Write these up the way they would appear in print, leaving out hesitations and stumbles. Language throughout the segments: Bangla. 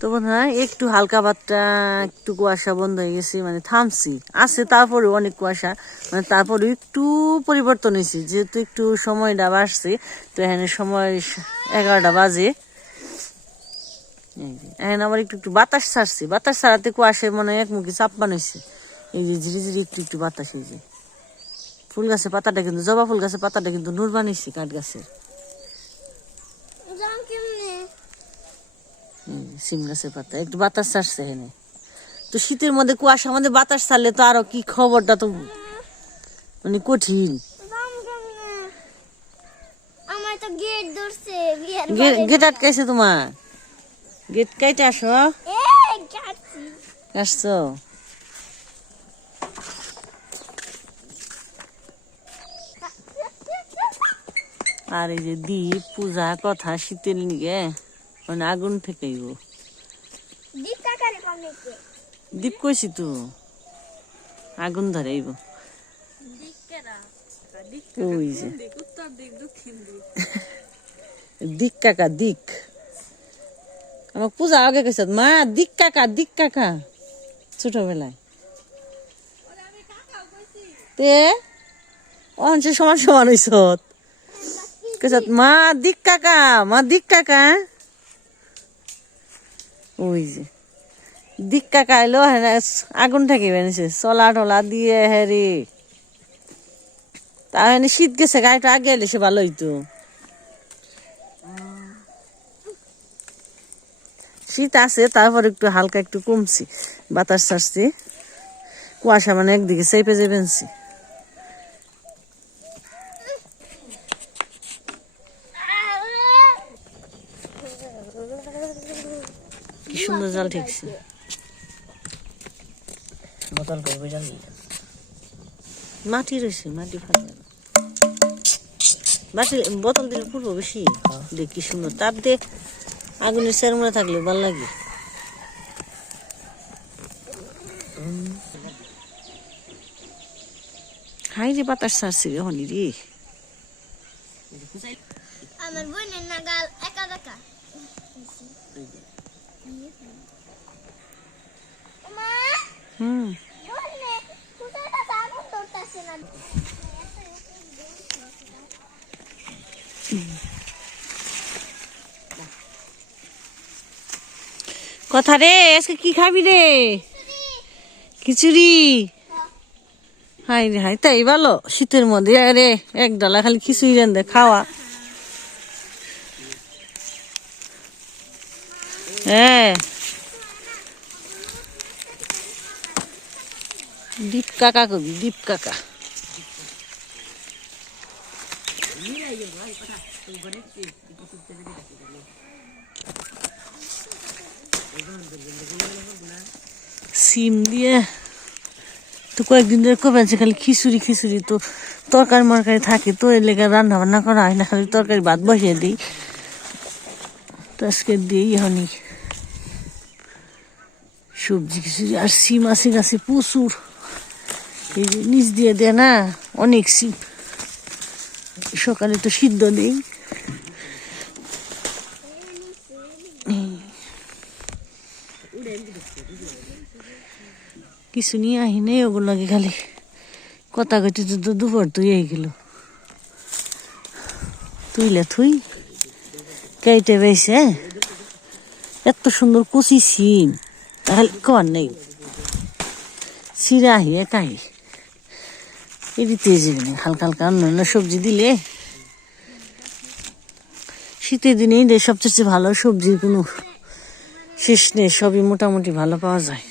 তো বন্ধুরা একটু হালকা পাতটা একটু কুয়াশা বন্ধ হয়ে গেছে, মানে থামছি আছে, তারপরে অনেক কুয়াশা, মানে তারপরে একটু পরিবর্তন হয়েছে যেহেতু একটু সময়টা বাড়ছে। তো এখানে সময় 11টা বাজে, এখন আবার একটু একটু বাতাস ছাড়ছে, বাতাস ছাড়াতে কুয়াশায় মনে হয় একমুখী চাপ্পান হয়েছে। এই যে ঝিরি ঝিরি একটু একটু বাতাস, এই যে ফুল গাছের পাতাটা কিন্তু, জবা ফুল গাছের পাতাটা কিন্তু নূর বানিয়েছে কাঠ গাছের, সিম গাছের পাতা একটু বাতাস ছাড়ছে এখানে। তো শীতের মধ্যে কুয়াশা মধ্যে বাতাস ছাড়লে তো আরো কি খবরটা তো মানে কঠিন। গেট আটকাইছে তোমার, গেট কাইটে আসো, আসছো। আর এই যে দীপ পূজা কথা শীতের নিগে মানে আগুন থেকে দীপ কইছি তো আগুন ধরে আইব। ওই যে দিক কাকা, দিক আমার পূজা আগে গেছে মা, দিক কাকা, দিক কাকা ছোটবেলায় তে অঞ্চল সমান সমান হইস মা, দিক কাকা, মা দিক কাকা। ওই যে দিক কাকা এলো, আগুন থেকে বেরিয়েছে চলা টলা দিয়ে হেরি। তাহলে শীত গেছে, গাড়িটা আগে এলে সে ভালো হইতো। শীত আছে তারপর একটু হালকা একটু কমছি, বাতাস ছাড়ছি, কুয়াশা মানে একদিকে চেপে চেপেছি। কি সুন্দর জাল ঠিকছে, মাটি রয়েছে, মাটি ভালো, মাটি বোতল দিলে পুরো বেশি দেখ কি সুন্দর তাপ দে, আগুনের চেরমুড়া থাকলে ভালো লাগে। হাই রে বাতাস ছাড়ছে রে হনি রে, আমার বোনের নাগাল একা দেখা কথা রে, আজকে কি খাবি রে? খিচুড়ি। হাই রে হাই, তাই ভালো শীতের মধ্যে রে এক ডালা খালি খিচুড়ি রান্ধে খাওয়া। হ্যাঁ দীপ কাকা কবি, দীপ কাকা। সিম দিয়ে তো কয়েকদিন ধরে কবে খালি খিচুড়ি খিচুড়ি, তো তরকারি মরকারি থাকে তো এর লেগে রান্না বান্না করা হয় না, খালি তরকারি ভাত বসিয়ে দিই। তো আজকে দিই হনি সবজি খিচুড়ি, আর সিম আছে গাছে প্রচুর, এই যে নিচ দিয়ে দেয় না অনেক সিম, সকালে তো সিদ্ধ নেই। কিছু নিয়ে আহি নেই, ওগুলোকে খালি কথা কইতে তো দুপুর তুই এই গেল তুইলে থুই কেটে বেছে এত সুন্দর কুচি সিম, তাহলে কর নেই চিরা আহি একাই এদিতে যাবে না, হালকা হালকা অন্য সবজি দিলে শীতের দিনেই সবচেয়ে ভালো সবজির কোনো শেষ নেই, সবই মোটামুটি ভালো পাওয়া যায়।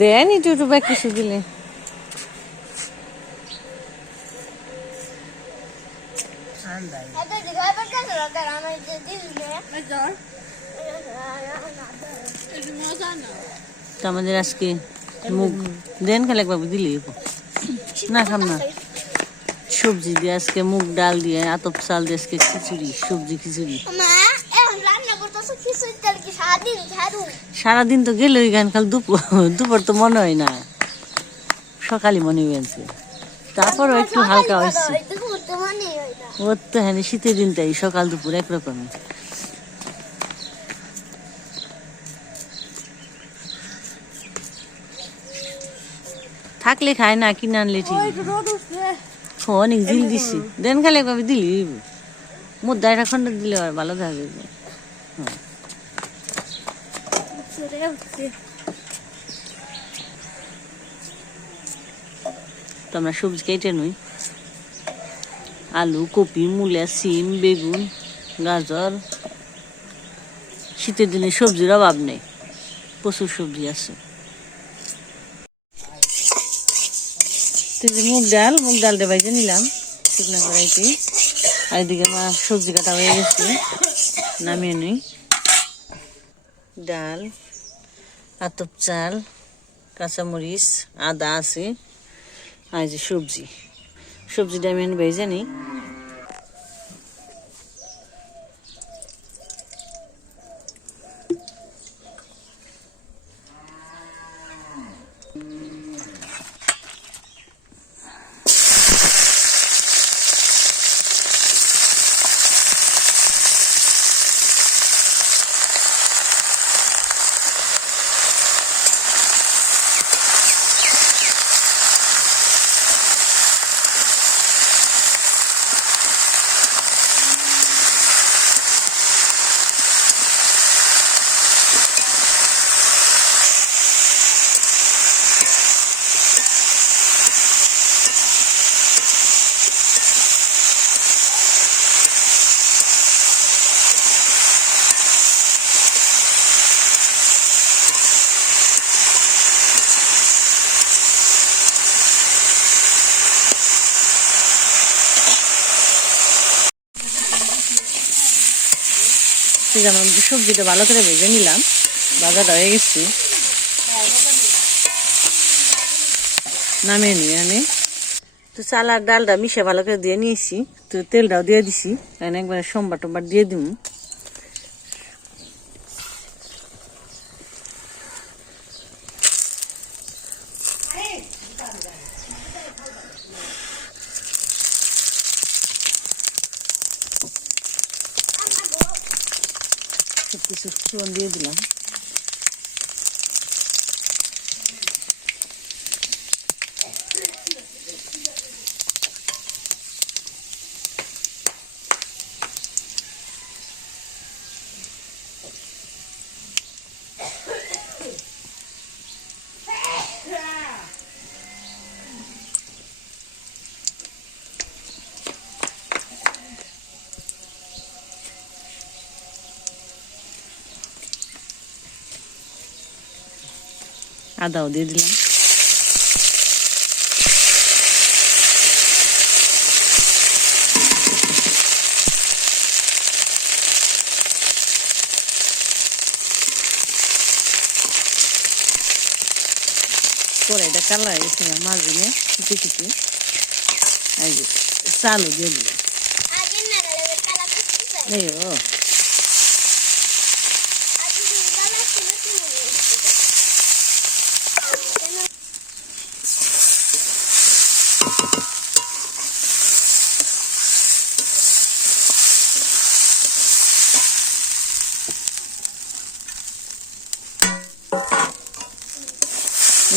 দেন একটু একটু ব্যাগ কিছু দিলে আমাদের আজকে মুগ দেন খালে একবার দিলি না, খাম না সবজি দিয়ে আজকে মুগ ডাল দিয়ে আতপ চাল দিয়ে আজকে খিচুড়ি, সবজি খিচুড়ি। সারাদিন তো গেল ওই গান, কাল দুপুর দুপুর তো মনে হয় না, সকালে মনে হয়েছে। তারপরও একটু হালকা হয়েছে। ওর তো হ্যাঁ শীতের দিনটাই সকাল দুপুর একরকমই। থাকলে খায় না, কিনে আনলে ঠিক। অনেক জিল দিছি, দেন খালে কবে দিলি মুদ্রা একটা খন্ড দিলে আর ভালো থাকবে। তো আমরা সবজি কেটে নই, আলু, কপি, মূলা, সিম, বেগুন, গাজর। শীতের দিনে সবজির অভাব নেই, প্রচুর সবজি আছে। মুগ ডালটা বাইজে নিলাম শুকনা কড়াইতে। আর এদিকে আমার সবজি কাটা হয়ে গেছে, নামিয়ে নিই। ডাল, আতপ চাল, কাঁচামরিচ, আদা আছে, আর যে সবজিটা আমি ভেজে নিই। যেমন সবজিটা ভালো করে ভেজে নিলাম, বাজারটা হয়ে গেছি, নামিয়ে নিই এখানে। তো চাল আর ডালটা মিশে ভালো করে দিয়ে নিয়েছি, তো তেলটাও দিয়ে দিছি, এখানে একবারে সোমবার টোমবার দিয়ে দিব। সবকিছু ফোড়ন দিয়ে দিলাম। আদাও দিয়ে দিলাম। কড়াইটা কালা হয়ে গেছে মাঝে কিছু চালও দিয়ে দিলাম। এই ও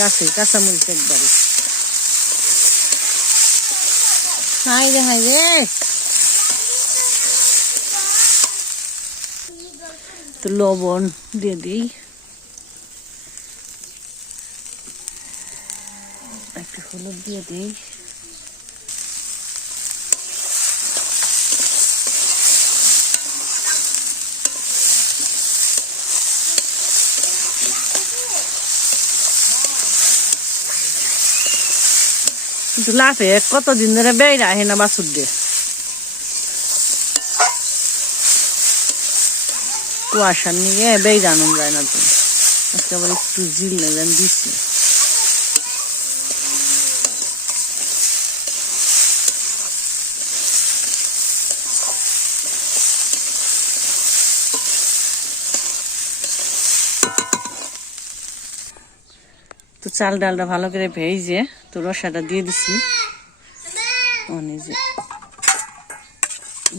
গাছে কাঁচামরিচ একবারে হাই রে। তো লবণ দিয়ে দিই, একটু হলুদ দিয়ে দিই, কিন্তু লাফে কতদিন ধরে বেড়া আহে না বাছুর দিয়ে, কুয়াশার নিয়ে বেড়ানো যায় না। তো আজকে আবার একটু জিল নেন দিচ্ছি। তো চাল ডালটা ভালো করে ভেজে তো রসাটা দিয়ে দিছি। অনেক যে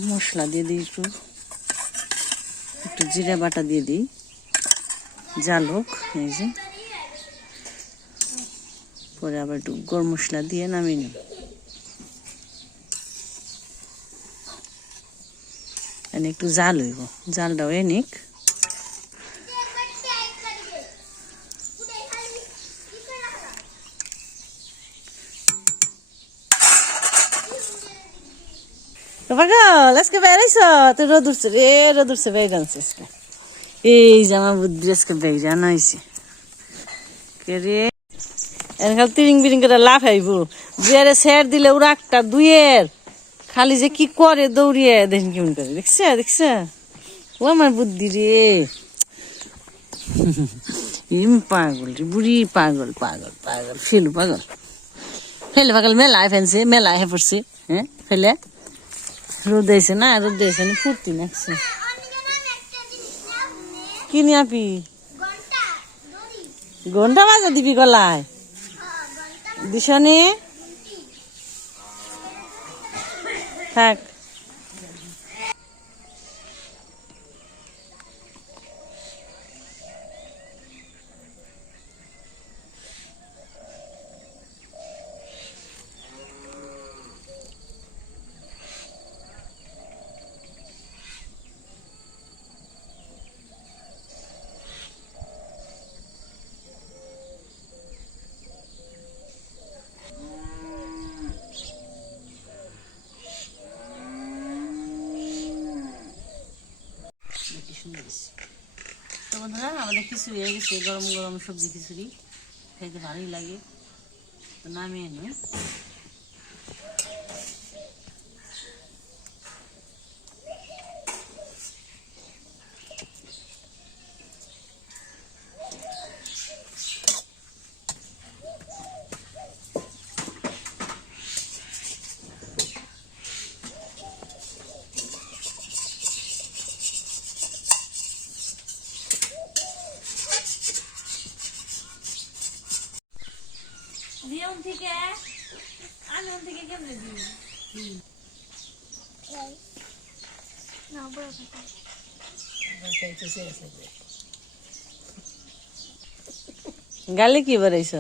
মশলা দিয়ে দিই, একটু একটু জিরা বাটা দিয়ে দিই, জালুক, এই যে পরে আবার একটু গরম মশলা দিয়ে নামিয়ে নিই। এনে একটু জাল হইব, জালটাও এনিক। পাগল আজকে বেড়াইছ? তো রোদ উঠছে রে, রোদ উঠছে, বেড় আনছে আজকে। এই জামা বুদ্ধি আজকে বেড়ে আনা হয়েছে কে রে। এখানে তিরিং বিরিং করে লাভ আইব, বিয়ারে স্যার দিলে ওরা একটা দুইয়ের খালি যে কি করে দৌড়িয়ে দেখেন কেমন করে, দেখছে দেখছে ও আমার বুদ্ধি রে। পাগল রে বুড়ি, পাগল পাগল পাগল ফেলু পাগল, ফেলে পাগল মেলায় ফেলছে, মেলায় হে পড়ছে। হ্যাঁ ফেলে রোদ দিয়েছে না, রোদ দিয়েছে না, ফুর্তি নাকছে। কি নিয়ে আপি ঘন্টা বাজা দিবি গলায় দিশনে থাক। তো বন্ধুরা আমাদের খিচুড়ি হয়ে গেছে, গরম গরম সবজি খিচুড়ি খাইতে ভালোই লাগে। তো নামিয়ে নিই। নিয়ম থেকে আনন্দ থেকে কেমনে দিই গালে কি বাড়াইছ?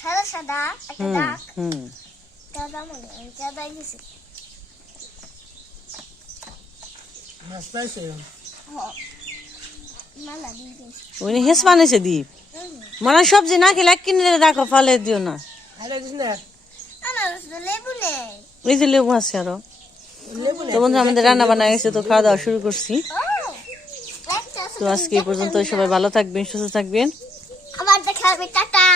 সাদা সাদা একটা দাগ, হুম দাদা মনে হয় দাদাই দিছে। মালা দিয়ে দিছে। ওই হেস বানাইছে দীপ, মানে সবজি না খেলে কিনে রাখো, ফালে দিও না। আনারস তো লেবু নেই। এই যে লেবু আছে আরো। তো বন্ধু আমাদের রান্না বান্না গেছে, তো খাওয়া দাওয়া শুরু করছি। তো আজকে এই পর্যন্ত, সবাই ভালো থাকবেন, সুস্থ থাকবেন। আবার দেখা হবে, টাটা।